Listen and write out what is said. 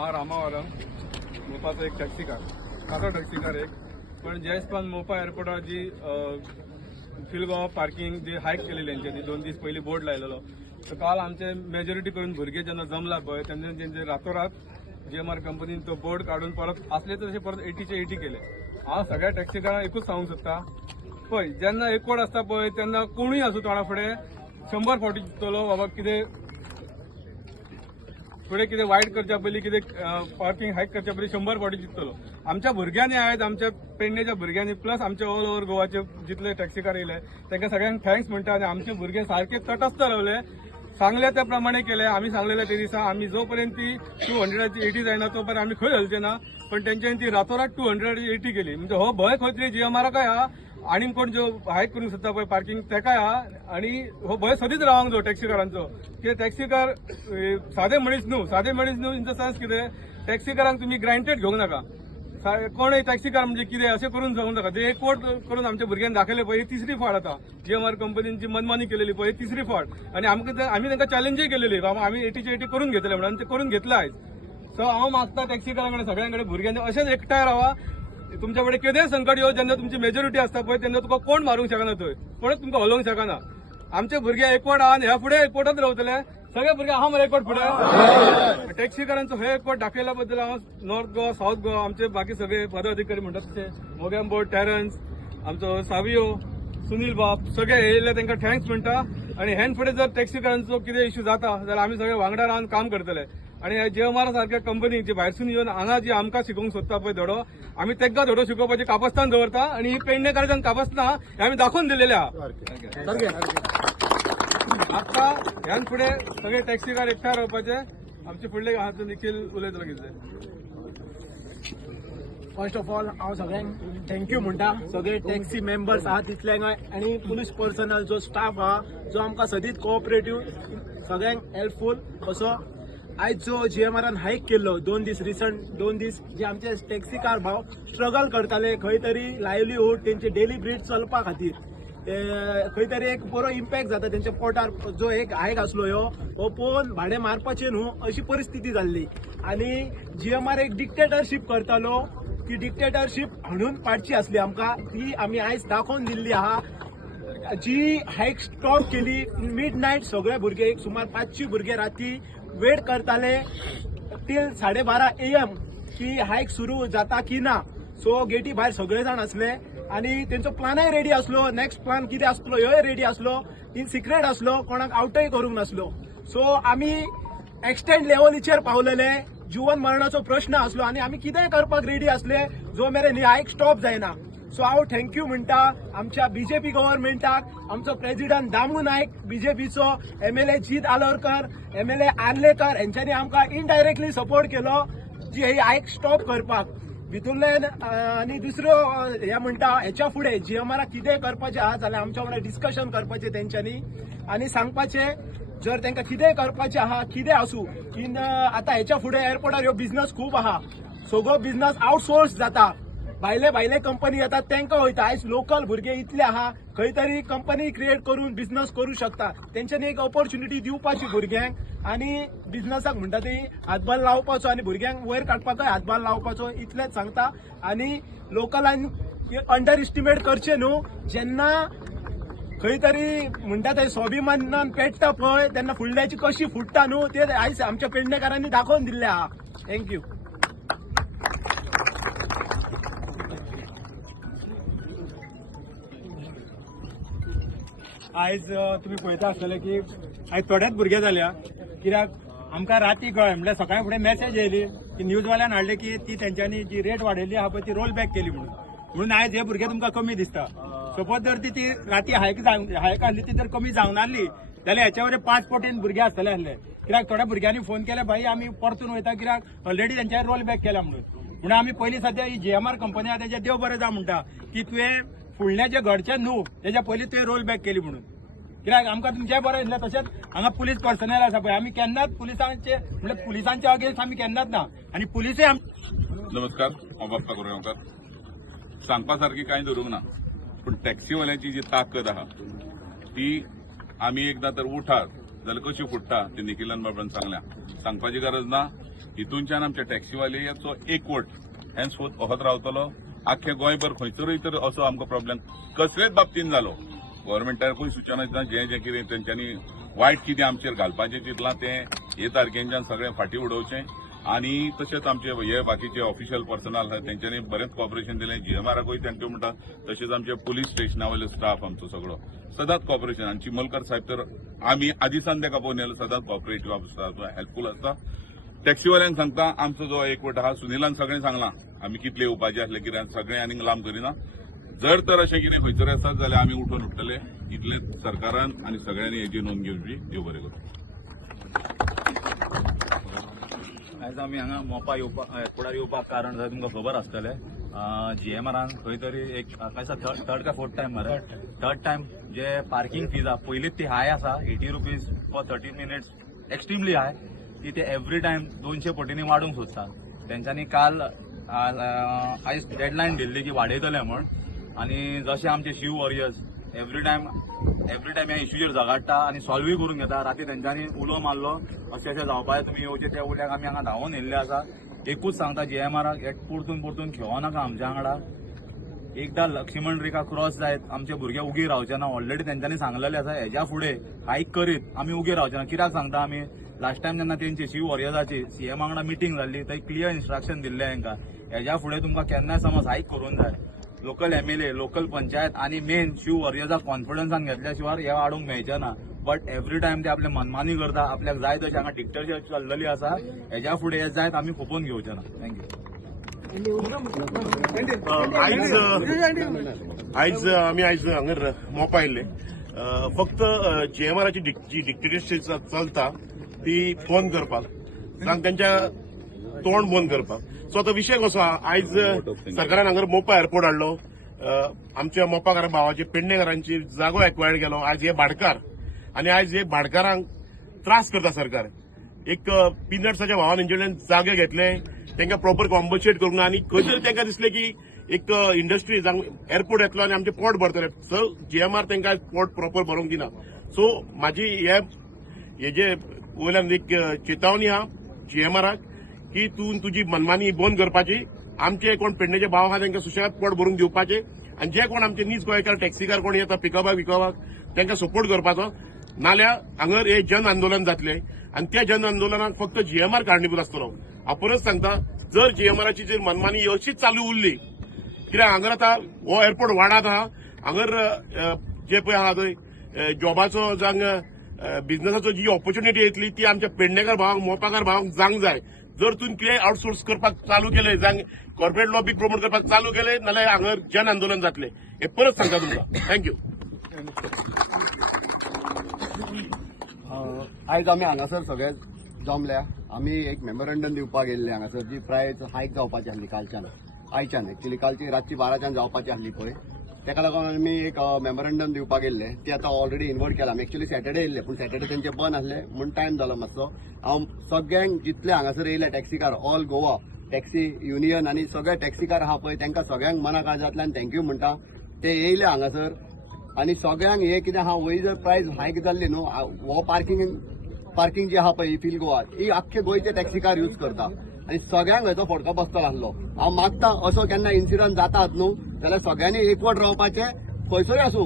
हांव रामावरम मोपाचो एक टॅक्सीकार काचो टॅक्सीकार एक पण जे हिसपान मोपा एअरपोर्टार जी फील गोवा पार्किंग जी हायक केलेली तेंच्यांनी 2 दीस पयलीं बोर्ड लायलेलो तर काल आमचे मेजॉरिटी करून भुरगे जेन्ना जमला पळय तेन्ना तेंचे रातोरात GMR कंपनीन तो बोर्ड काढून परत असले तसे परत 80चे 80 केले. हांव सगळ्या टॅक्सीकारांक एकूच सांगूंक सोदता पळय जेन्ना एकवट आसता पळय तेन्ना कोणूय आसूं तोंडा फुडें 100 फावटी चिंततलो बाबा कितें फुडें कितें वायट करच्या पयलीं कितें पार्किंग हायक करच्या पयलीं 100 फावटी चिंततलो. आमच्या भुरग्यांनी आयज आमच्या पेडणेच्या भुरग्यांनी प्लस आमचे ऑल ओव्हर गोवाचे जितले टॅक्सीकार येयले तांकां सगळ्यांक थँक्स म्हणटा आनी आमचे भुरगे सारखे तटस्थ रावले सांगले त्या प्रमाणे केले. आमी सांगलेले ते दिसा आमी जो पर्यंत ती 200ची 80 जायना तो पर्यंत आमी खंय हलचे ना पण तेंच्यांनी ती रातोरात 200ची 80 केली. म्हणजे हो भंय खंय तरी GMRकाय आहा आनी कोण जो हायक करूंक सोदता पळय पार्किंग तेकाय आहा आनी हो भंय सदींच रावंक जाय टॅक्सीकारांचो कित्याक टॅक्सीकार सादे मनीस न्हू इन द सेन्स कितें टॅक्सीकारांक तुमी ग्रांटेड घेवंक नाका. कोणय टॅक्सीकार म्हणजे कितें अशें करून सांगूंक नाका. ते एकवट करून आमच्या भुरग्यांक दाखयले पळय तिसरी फावट आतां GMR कंपनीची मनमानी केलेली पळय तिसरी फावट आनी आमी तांकां चॅलेंजूय केलेली बाबा आमी 80चे 80 करून घेतले म्हणून ते करून घेतले आयज. सो हांव मागता टॅक्सीकारां कडेन सगळ्यां कडेन भुरग्यांनी अशेंच एकठांय रावा. तुमच्या कडेन कितेंय संकट येवं जेन्ना तुमची मेजॉरिटी आसता पळय तेन्ना तुका कोण मारूंक शकना थंय कोणूच तुमकां हलोवंक शकना. आमचे भुरगे एकवट आहा आनी ह्या फुडें एकवटच रावतले सगळे भुरगे आहा मरे एकवट फुडें. टॅक्सीकारांचो हे एकवट दाखयल्या बद्दल हांव नॉर्थ गोवा साऊथ गोवा आमचे बाकी सगळे पदाधिकारी म्हणटात तशे मोगॅम बोर्ड टॅरन्स आमचो सावियो सुनील बाब सगळे येयले तांकां थँक्स म्हणटा आनी हेन फुडें जर टॅक्सीकारांचो कितें इश्यू जाता जाल्यार आमी सगळे वांगडा रावन काम करतले. आनी GMR सारख्या कंपनी जी भायरसून येवन हांगा जी आमकां शिकोवंक सोदता पळय धडो आमी तेंकां धडो शिकोवपाची कापास्तान दवरता आनी ही पेडणेकारांच्यान कापासना हे आमी दाखोवन दिलेले आहा. आतां ह्यान फुडें सगळे टॅक्सीकार एकठांय रावपाचे. आमचे फुडले आहा निखील उलयतलो कितें. फर्स्ट ऑफ ऑल हांव सगळ्यांक थँक्यू म्हणटा सगळे टॅक्सी मेंबर्स आहात तितल्यांक आनी पुलीस पर्सनल जो स्टाफ आहा जो आमकां सदींच कोऑपरेटिव्ह सगळ्यांक हेल्पफूल असो. आयज जो GMRन हायक केल्लो 2 दीस रिसंट 2 दीस जे आमचे टॅक्सीकार भाव स्ट्रगल करताले खंय तरी लायव्हलीहूड तेंचे डेली ब्रीड चलपा खातीर खंय तरी एक बरो इम्पॅक्ट जाता तेंच्या पोटार जो एक हायक आसलो हो पळोवन भाडें मारपाचें न्हू अशी परिस्थिती जाल्ली. आनी GMR एक डिक्टेटरशीप करतालो ती डिक्टेटरशीप हाडून पाडची आसली आमकां ती आमी आयज दाखोवन दिल्ली आहा. जी हायक स्टॉप केली मिड नायट सगळे भुरगे एक सुमार 500 भुरगे राती वेट करताले टील 12:30 AM की हायक सुरू जाता की ना. सो गेटी भायर सगळे जाण असले आनी तेंचो प्लानय रेडी आसलो. नेक्स्ट प्लान कितें आसलो ह्योय रेडी आसलो इन सिक्रेट आसलो कोणाक आवटय करूंक नासलो. सो आमी एक्सटेंड लेवलीचेर पावलेले जीवन मरणाचो प्रश्न आसलो आनी आमी कितेंय करपाक रेडी आसले जो मेरेन ही हायक स्टॉप जायना. सो हांव थँक्यू म्हणटा आमच्या BJP गव्हर्नमेंटाक आमचो प्रेसिडंट दामू नायक BJPचो MLA जीत आलोरकर MLA आर्लेकर हेंच्यांनी आमकां इनडायरेक्टली सपोर्ट केलो जी ही हायक स्टॉप करपाक भितूरल्यान. आनी दुसरो हे म्हणटा हेच्या फुडें GMRक कितेंय करपाचें आहा जाल्यार आमच्या वांगडा डिस्कशन करपाचें तेंच्यांनी आनी सांगपाचें जर तांकां कितेंय करपाचें आहा कितें आसूं इन आतां हेच्या फुडें एअरपोर्टार ह्यो बिझनस खूब आहा सगळो बिझनस आउटसोर्स जाता भायले कंपनी येतात तांकां वयता. आयज लोकल भुरगे इतले आहा खंय तरी कंपनी क्रिएट करून बिझनस करूं शकता तेंच्यांनी एक ऑपॉर्च्युनिटी दिवपाची भुरग्यांक आनी बिझनसाक म्हणटा ती हातभार लावपाचो आनी भुरग्यांक वयर काडपाकय हातभार लावपाचो इतलेंच सांगता. आनी लोकलांक अंडर एस्टिमेट करचें न्हू जेन्ना खंय तरी म्हणटा थंय स्वाभिमानान पेटता पळय तेन्ना फुडल्याची कशी फुटता न्हू ते आयज आमच्या पेडणेकारांनी दाखोवन दिल्ले आहा. थँक्यू. आयज तुम्ही पळयता आसतले की आयज थोडेच भुरगे जाल्या कित्याक आमकां राती कळ्ळें म्हणल्यार सकाळी फुडें मेसेज येयली की न्यूजवाल्यान हाडले की ती तेंच्यांनी जी रेट वाडयल्ली आहा पळय ती रोल बॅक केली म्हणून आयज हे भुरगे तुमकां कमी दिसता. सपोज जर ती राती हायक आहली ती जर कमी जावंक नासली जाल्यार हेच्या वरेन 5 पटीन भुरगे आसतले आसले. कित्याक थोड्या भुरग्यांनी फोन केले भाई आमी परतून वयता कित्याक ऑलरेडी तेंच्या रोल बॅक केला म्हणून आमी पयलीं सध्या ही GMR कंपनी आहा तेजें देव बरें जा म्हणटा की तुवें फुडलें जें घडचें न्हू तेच्या पयलीं तुवें रोल बॅक केली म्हणून. कित्याक आमकां तुमचें बरें दिसलें तशेंच हांगा पुलीस पर्सनल आसा पळय आमी केन्नाच पुलिसांचे म्हणल्यार पुलिसांच्या अगेन्स्ट आमी केन्नाच ना आनी पुलिसूय नमस्कार हांव बाप्पा गोरेगांवकार. सांगपा सारकी कांय धरूंक ना पूण टॅक्सीवाल्यांची जी ताकद आहा ती आमी एकदां तर उठात जाल्यार कशी फुट्टा ते निखिलान बाबरान सांगल्या सांगपाची गरज ना. हितूनच्यान आमच्या टॅक्सीवाल्याचो एकवट हेन्सफोर्थ होत रावतलो. आख्खे गोंयभर खंयसरूय तर असो आमकां प्रॉब्लेम कसलेच बाबतींत जालो गव्हर्मेंटाकूय सूचना दिता जें कितें तेंच्यांनी वायट कितें आमचेर घालपाचें चिंतलां तें हे तारखेच्यान सगळें फाटीं उडोवचें. आणि तशेंच आमचे हे बाकीचे ऑफिशियल पर्सनल आहा तेंच्यांनी बरेंच कॉपरेशन दिलें. जीएमआराकूय थँक्यू म्हणटा. तशेंच आमचे पुलीस स्टेशनावयलो स्टाफ आमचो सगळो सदांच कॉपरेशन. आनी चिमलकर साहेब तर आमी आदिसान तेका पळोवन येयलो सदांच कॉपरेटीव आसता हेल्पफूल आसता. टॅक्सीवाल्यांक सांगता आमचो जो एकवट आहा सुनिलान सगळें सांगलां आमी कितले येवपाचे आसले कितें सगळें आनीक लांब करिना. जर तर अशें कितें खंयसर आसत जाल्यार आमी उठून उठतले. इतले सरकारान आनी सगळ्यांनी हेची नोंद घेवची. देव बरें करूं. आयज आमी हांगा मोपा येवपाक एअरपोर्टार येवपाक कारण जर तुमकां खबर आसतलें जीएमआरान खंय तरी एक थर्ड काय फोर्थ टायम मरे थर्ड टायम जे पार्किंग फीज आहा पयलींच ती हाय आसा 80 रुपीज फॉर 30 मिनिट्स एक्स्ट्रीमली हाय. ती ते एवरी टायम 200 पटींनी वाडोवंक सोदता. तेंच्यांनी काल आयज डेडलायन दिल्ली की वाडयतले म्हण. आनी जशे आमचे शिव वॉरियर्स एवरी टायम ह्या इश्यूचेर झगडटा आनी सॉल्वूय करून घेता. राती तेंच्यांनी उलो मारलो अशें जावपाचें तुमी येवचे त्या उल्याक आमी हांगा धांवून येयल्ले आसा. एकूच सांगता जीएमआराक एक परतून खेळो नाका आमच्या वांगडा. एकदां लक्ष्मण रेखा क्रॉस जायत आमचे भुरगे उगी रावचे ना. ऑलरेडी तेंच्यांनी सांगलेले आसा हेज्या फुडें हायक करीत आमी उगी रावचे ना. कित्याक सांगता आमी लास्ट टायम जेन्ना तेंची शिव वॉरियर्साची सीएम वांगडा मिटींग जाल्ली थंय क्लियर इन्स्ट्रक्शन दिल्ले हांकां हेज्या फुडें तुमकां केन्नाय समज हायक करूंक जाय लोकल एमएलए लोकल पंचायत आनी मेन शिव वॉरियर्साक कॉन्फिडन्सान घेतल्या शिवाय हे वाडोवंक मेळचे ना. बट एवरी टायम ते आपले मनमानी करता. आपल्याक जाय तशी हांगा डिक्टेटरशिप चल्लेली आसा. हेज्या फुडें हे जायत आमी खोपून घेवचे ना. थँक्यू. आयज आमी हांगा मोपा आयिल्ले फक्त जीएमआराची जी डिक्टेटरशीप चलता ती बंद करपाक जावं त्यांच्या तोंड बंद करपाक. सो आतां विशय कसो आहा आयज सरकारान हांगा मोपा एअरपोर्ट हाडलो. आमच्या मोपाकार भावाचे पेडणेकारांची जागो एक्वायर्ड केलो. आयज हे भाडकार आनी आयज हे भाडकारांक त्रास करता सरकार. एक पीनट्साच्या भावान हेंच्याकडल्यान जागे घेतले तांकां प्रॉपर कॉम्पन्सेट करूंक ना. आनी खंय तरी तांकां दिसलें की एक इंडस्ट्री जावं एअरपोर्ट येतलो आनी आमचे पोट भरतले. सो जीएमआर तांकां पोट प्रॉपर भरूंक दिना. सो म्हाजी हेजे वयल्यान एक चेतावणी आहा जीएमआराक की तूं तुजी मनमानी बंद करपाची. आमचे कोण पेडणेचे भाव आहा तांकां सुशेगाद पोट भरूंक दिवपाचे. आनी जे कोण आमचे नीज गोंयकार टॅक्सीकार कोण येता पिकअपाक तांकां सपोर्ट करपाचो. नाल्यार हांगा हे जन आंदोलन जातले आनी त्या जन आंदोलनाक फक्त जीएमआर कारणीभूत आसतलो. हांव परत सांगता जर जीएमआराची जर मनमानी अशीच चालू उरली कित्याक हांगा आतां हो एअरपोर्ट वाडात आहा. हांगा जे पळय आहा थंय जॉबाचो जावं बिझनसाचो जी ऑपॉर्च्युनिटी येतली ती आमच्या पेडणेकार भावांक मोपाकार भावांक जावंक जाय. जर तुवें कितें आउटसोर्स करपाक चालू केलें जावं कॉर्पोरेट लॉबी प्रमोट करपाक चालू केलें नाल्यार हांगा जन आंदोलन जातलें. हे परत सांगता तुमकां. थँक्यू. आयज आमी हांगासर सगळे जमल्या. आमी एक मेमोरंडम दिवपाक येयल्ले हांगासर जी प्रायस हायक जावपाची आसली कालच्यान आयच्यान एक्चुअली कालची रातची 12च्यान जावपाची आसली पळय तेका लागून आमी एक मेमोरंडम दिवपाक येयल्ले. ती आतां ऑलरेडी इन्वर्ट केला. आमी एक्चुअली सॅटर्डे येयल्ले पूण सॅटर्डे तेंचे बंद आसले म्हूण टायम जालो मातसो. हांव सगळ्यांक जितले हांगासर येयले taxi car all Goa taxi union आनी सगळे टॅक्सीकार आहा पळय तांकां सगळ्यांक मना काळजांतल्यान थँक्यू म्हणटा. ते येयले हांगासर आनी सगळ्यांक हे कितें आहा वय जर प्रायस हायक जाल्ली न्हू हो पार्किंग जी आहा पळय फील गोवा ही आख्खे गोंयचे टॅक्सीकार यूज करता आनी सगळ्यांक हेचो फटको बसतलो आसलो. हांव मागता असो केन्ना इन्सिडंट जातात न्हू जाल्यार सगळ्यांनी एकवट रावपाचें खंयसरूय आसूं.